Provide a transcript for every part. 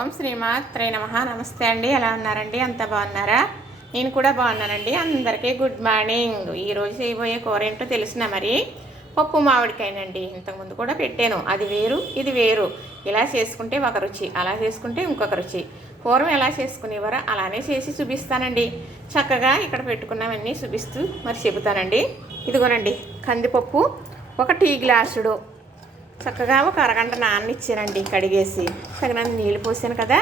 ఓం శ్రీమాత్రే నమః. నమస్తే అండి, ఎలా ఉన్నారండి? అంతా బాగున్నారా? నేను కూడా బాగున్నానండి. అందరికీ గుడ్ మార్నింగ్. ఈరోజు చేయబోయే కూర ఏంటో తెలిసిన మరి పప్పు మామిడికాయనండి. ఇంతకుముందు కూడా పెట్టాను, అది వేరు ఇది వేరు. ఇలా చేసుకుంటే ఒక రుచి, అలా చేసుకుంటే ఇంకొక రుచి. పూర్వం ఎలా చేసుకునేవారో అలానే చేసి చూపిస్తానండి. చక్కగా ఇక్కడ పెట్టుకున్నవన్నీ చూపిస్తూ మరి చెబుతానండి. ఇదిగోనండి, కందిపప్పు ఒక టీ గ్లాసుడు చక్కగా ఒక అరగంట నాననిచ్చానండి. కడిగేసి తగినంత నీళ్ళు పోసాను కదా,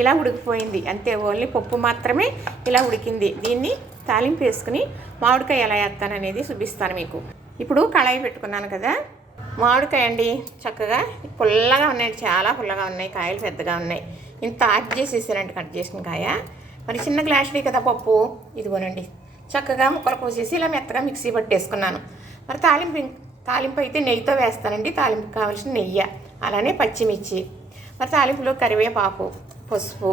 ఇలా ఉడికిపోయింది అంతే. ఓన్లీ పప్పు మాత్రమే ఇలా ఉడికింది. దీన్ని తాలింపు వేసుకుని మామిడికాయ ఎలా వేస్తాననేది చూపిస్తాను మీకు. ఇప్పుడు కళాయి పెట్టుకున్నాను కదా, మామిడికాయ అండి చక్కగా పుల్లగా ఉన్నాయి, చాలా పుల్లగా ఉన్నాయి, కాయలు పెద్దగా ఉన్నాయి. ఇంత ఆఫ్ చేసేసానండి కట్ చేసిన కాయ. మరి చిన్న గ్లాసులే కదా పప్పు, ఇదిగోనండి చక్కగా ముక్కలు కోసేసి ఇలా మెత్తగా మిక్సీ పట్టేసుకున్నాను. మరి తాలింపు అయితే నెయ్యితో వేస్తానండి. తాలింపు కావాల్సిన నెయ్యి, అలానే పచ్చిమిర్చి, మరి తాలింపులో కరివేపాకు, పసుపు,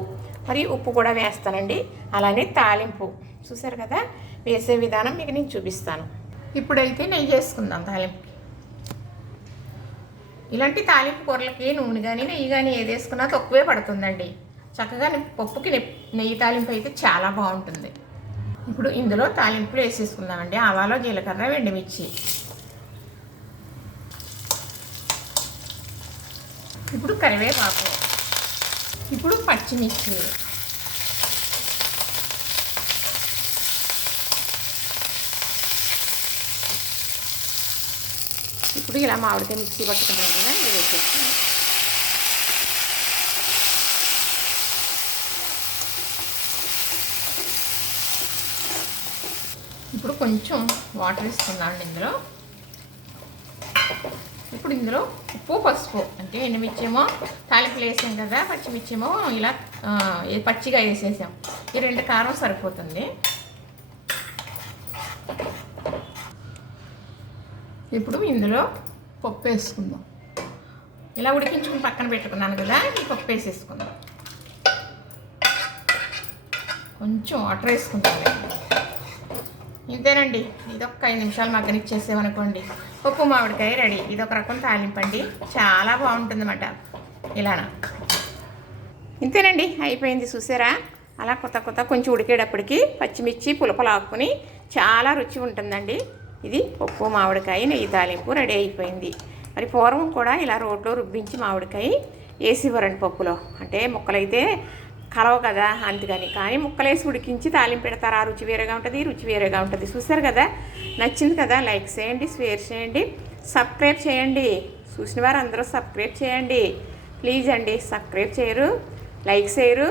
మరి ఉప్పు కూడా వేస్తానండి. అలానే తాలింపు చూసారు కదా, వేసే విధానం మీకు నేను చూపిస్తాను. ఇప్పుడైతే నెయ్యి వేసుకుందాం తాలింపుకి. ఇలాంటి తాలింపు కూరలకి నూనె కానీ నెయ్యి కానీ ఏది వేసుకున్నా తక్కువే పడుతుందండి. చక్కగా పప్పుకి నెయ్యి తాలింపు అయితే చాలా బాగుంటుంది. ఇప్పుడు ఇందులో తాలింపులు వేసేసుకుందామండి. ఆవాలు, జీలకర్ర, ఎండుమిర్చి, ఇప్పుడు కరివేపాకు, ఇప్పుడు పచ్చిమిర్చి, ఇప్పుడు ఇలా మామిడికాయ మిక్సీ పట్టుకుంటాం కదా, ఇది వేసేస్తున్నాం. ఇప్పుడు కొంచెం వాటర్ వేసుకుందామండి ఇందులో. ఇప్పుడు ఇందులో ఉప్పు, పసుపు, అంటే ఎండుమిర్చేమో తాలింపులు వేసాం కదా, పచ్చిమిర్చేమో ఇలా పచ్చిగా వేసేసాం. ఈ రెండు కారం సరిపోతుంది. ఇప్పుడు ఇందులో పప్పు వేసుకుందాం. ఇలా ఉడికించుకుని పక్కన పెట్టుకున్నాను కదా, ఈ పప్పు వేసేసుకుందాం. కొంచెం వాటర్ వేసుకుందాం. ఇంతేనండి, ఇది ఒక 5 నిమిషాలు మగ్గనిచ్చేసామనుకోండి, పప్పు మామిడికాయ రెడీ. ఇది ఒక రకం తాలింపండి, చాలా బాగుంటుంది అన్నమాట. ఇలానా ఇంతేనండి, అయిపోయింది. చూసారా, అలా కొత్త కొంచెం ఉడికేటప్పటికి పచ్చిమిర్చి పులపలాక్కుని చాలా రుచి ఉంటుందండి. ఇది పప్పు మామిడికాయ నెయ్యి తాలింపు రెడీ అయిపోయింది. మరి పూర్వం కూడా ఇలా రోట్లో రుబ్బించి మామిడికాయ వేసివ్వరండి పప్పులో, అంటే ముక్కలైతే కలవ కదా అందుకని. కానీ ముక్కలేసి ఉడికించి తాలింపు పెడతారు. ఆ రుచి వేరేగా ఉంటుంది, రుచి వేరేగా ఉంటుంది. చూసారు కదా, నచ్చింది కదా, లైక్ చేయండి, షేర్ చేయండి, సబ్స్క్రైబ్ చేయండి. చూసిన వారు అందరూ సబ్స్క్రైబ్ చేయండి ప్లీజ్ అండి. సబ్స్క్రైబ్ చేయరు, లైక్ చేయరు.